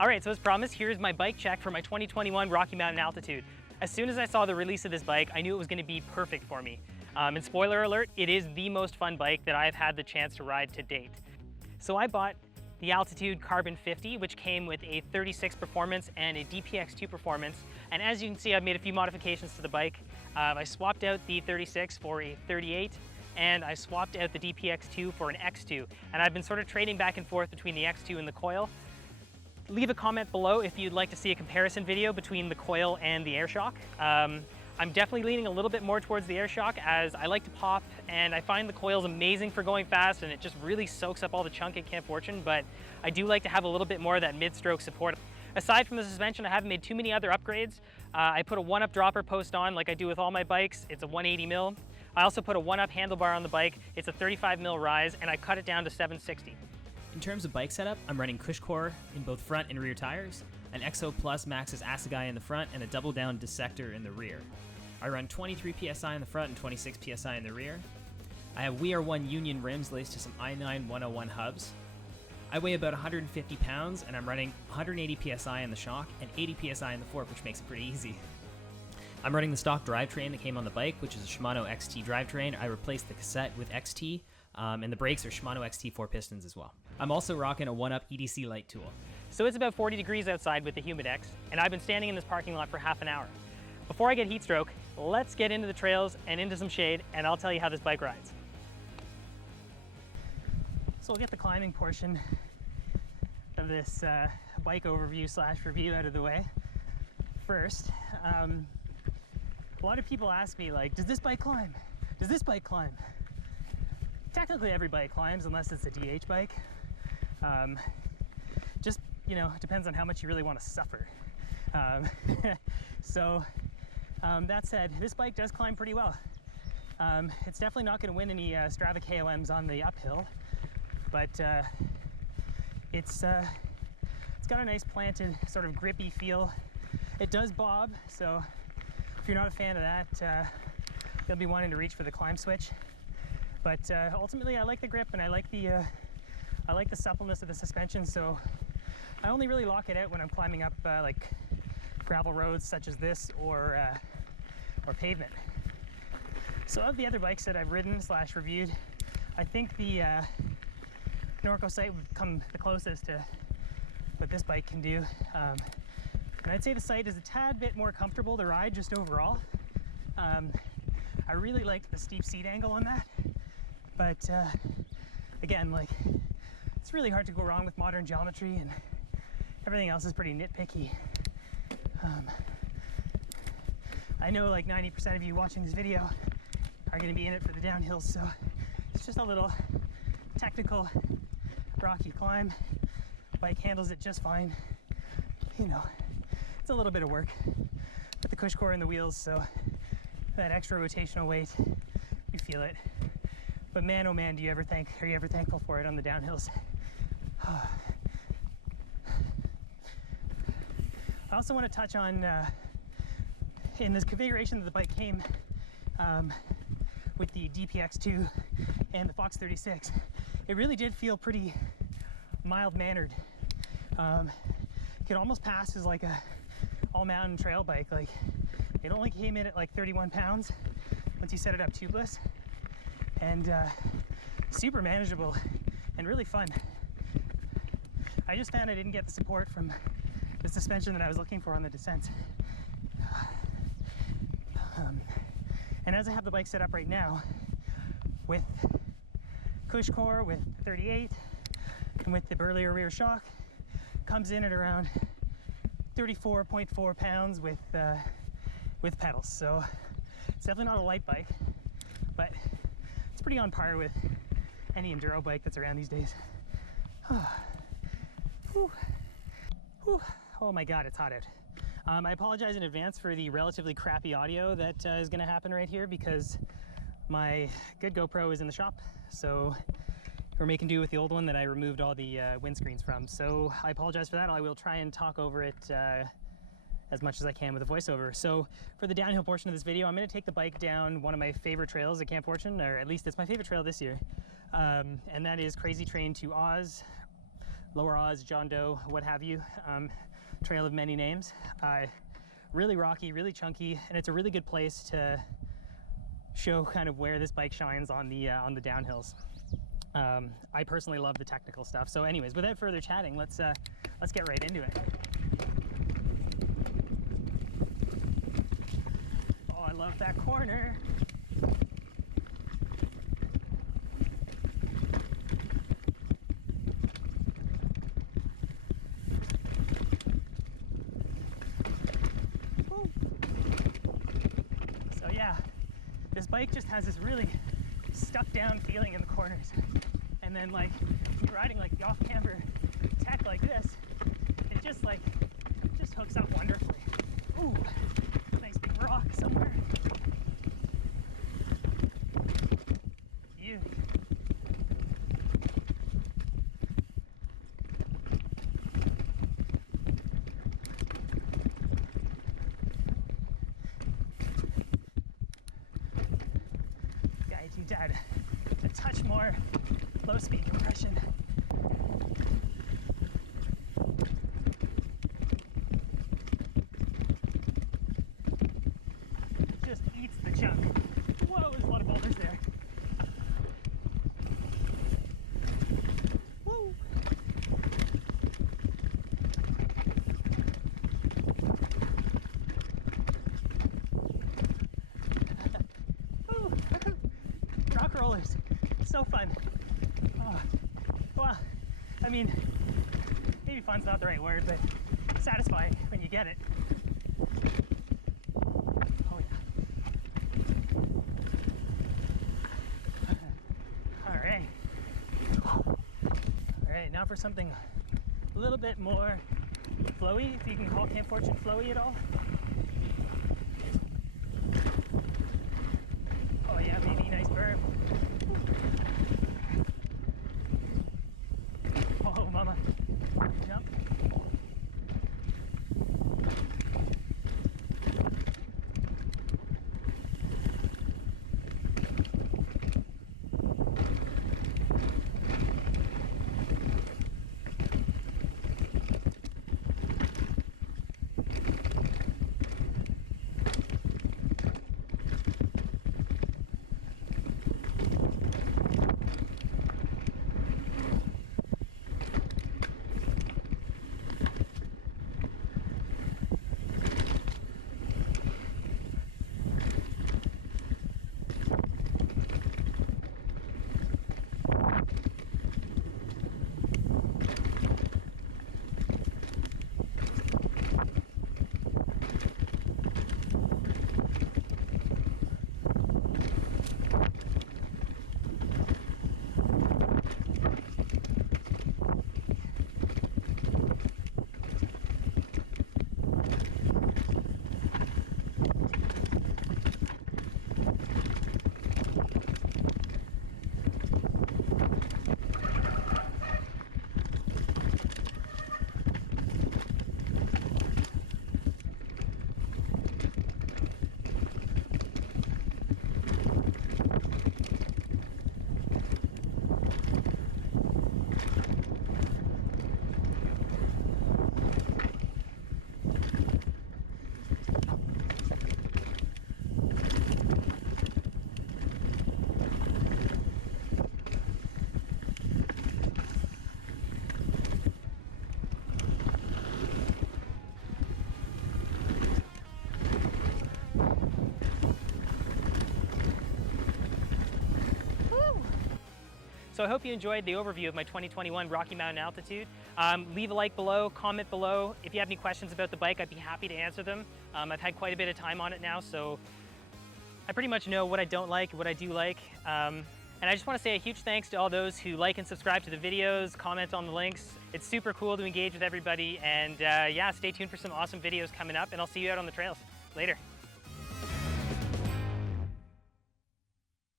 All right, so as promised, here's my bike check for my 2021 Rocky Mountain Altitude. As soon as I saw the release of this bike, I knew it was going to be perfect for me. And spoiler alert, it is the most fun bike that I've had the chance to ride to date. So I bought the Altitude Carbon 50, which came with a 36 performance and a DPX2 performance. And as you can see, I've made a few modifications to the bike. I swapped out the 36 for a 38, and I swapped out the DPX2 for an X2. And I've been sort of trading back and forth between the X2 and the coil. Leave a comment below if you'd like to see a comparison video between the coil and the AirShock. I'm definitely leaning a little bit more towards the AirShock as I like to pop, and I find the coil's amazing for going fast and it just really soaks up all the chunk at Camp Fortune, but I do like to have a little bit more of that mid-stroke support. Aside from the suspension, I haven't made too many other upgrades. I put a 1-up dropper post on like I do with all my bikes. It's a 180 mil. I also put a 1-up handlebar on the bike. It's a 35 mil rise, and I cut it down to 760. In terms of bike setup, I'm running Cushcore in both front and rear tires, an XO Plus Maxxis Assegai in the front, and a double down Dissector in the rear. I run 23 PSI in the front and 26 PSI in the rear. I have We Are One Union rims laced to some i9 101 hubs. I weigh about 150 pounds and I'm running 180 PSI in the shock and 80 PSI in the fork, which makes it pretty easy. I'm running the stock drivetrain that came on the bike, which is a Shimano XT drivetrain. I replaced the cassette with XT, and the brakes are Shimano XT4 pistons as well. I'm also rocking a 1-up EDC light tool. So it's about 40 degrees outside with the Humidex, and I've been standing in this parking lot for half an hour. Before I get heat stroke, let's get into the trails and into some shade, and I'll tell you how this bike rides. So we'll get the climbing portion of this bike overview / review out of the way first. A lot of people ask me, like, does this bike climb? Does this bike climb? Technically every bike climbs unless it's a DH bike. Just, you know, it depends on how much you really want to suffer. That said, this bike does climb pretty well. It's definitely not going to win any Strava KOMs on the uphill, but it's got a nice planted, sort of grippy feel. It does bob, so if you're not a fan of that, you'll be wanting to reach for the climb switch. But ultimately, I like the grip and I like the suppleness of the suspension. So I only really lock it out when I'm climbing up like gravel roads such as this or pavement. So of the other bikes that I've ridden / reviewed, I think the Norco Sight would come the closest to what this bike can do. And I'd say the Sight is a tad bit more comfortable to ride just overall. I really like the steep seat angle on that, but again, like, it's really hard to go wrong with modern geometry, and everything else is pretty nitpicky. I know like 90% of you watching this video are going to be in it for the downhills, so it's just a little technical rocky climb. Bike handles it just fine. You know, it's a little bit of work. Put the Cushcore in the wheels, so that extra rotational weight, you feel it. But man, oh man, are you ever thankful for it on the downhills? I also want to touch on, in this configuration that the bike came with the DPX2 and the Fox 36, it really did feel pretty mild-mannered. It could almost pass as like a all-mountain trail bike. Like, it only came in at like 31 pounds once you set it up tubeless, and super manageable and really fun. I just found I didn't get the support from the suspension that I was looking for on the descent. And as I have the bike set up right now, with Cushcore, with the 38, and with the Burlier rear shock, comes in at around 34.4 pounds with pedals. So it's definitely not a light bike, but it's pretty on par with any enduro bike that's around these days. Whew. Whew. Oh my god, it's hot out. I apologize in advance for the relatively crappy audio that is going to happen right here, because my good GoPro is in the shop, so we're making do with the old one that I removed all the windscreens from. So I apologize for that. I will try and talk over it as much as I can with a voiceover. So for the downhill portion of this video, I'm going to take the bike down one of my favorite trails at Camp Fortune, or at least it's my favorite trail this year, and that is Crazy Train to Oz, Lower Oz, John Doe, what have you, trail of many names. Really rocky, really chunky, and it's a really good place to show kind of where this bike shines on the downhills. I personally love the technical stuff. So anyways, without further chatting, let's get right into it. Oh, I love that corner. Woo. So yeah, this bike just has this really stuck down feeling in the corners, and then like you're riding like the off camber tech like this, it just hooks up wonderfully. Ooh, nice big rock somewhere. Beauty. To add a touch more low speed compression. It just eats the chunk. Whoa, there's a lot of boulders there. Woo! Rock rollers, so fun. Oh, well, I mean, maybe fun's not the right word, but satisfying when you get it. Oh yeah. All right. All right, now for something a little bit more flowy, if you can call Camp Fortune flowy at all. Oh yeah, maybe nice berm. Oh mama, jump. So I hope you enjoyed the overview of my 2021 Rocky Mountain Altitude. Leave a like below, comment below. If you have any questions about the bike, I'd be happy to answer them. I've had quite a bit of time on it now, so I pretty much know what I don't like, what I do like. And I just want to say a huge thanks to all those who like and subscribe to the videos, comment on the links. It's super cool to engage with everybody, and yeah, stay tuned for some awesome videos coming up, and I'll see you out on the trails. Later.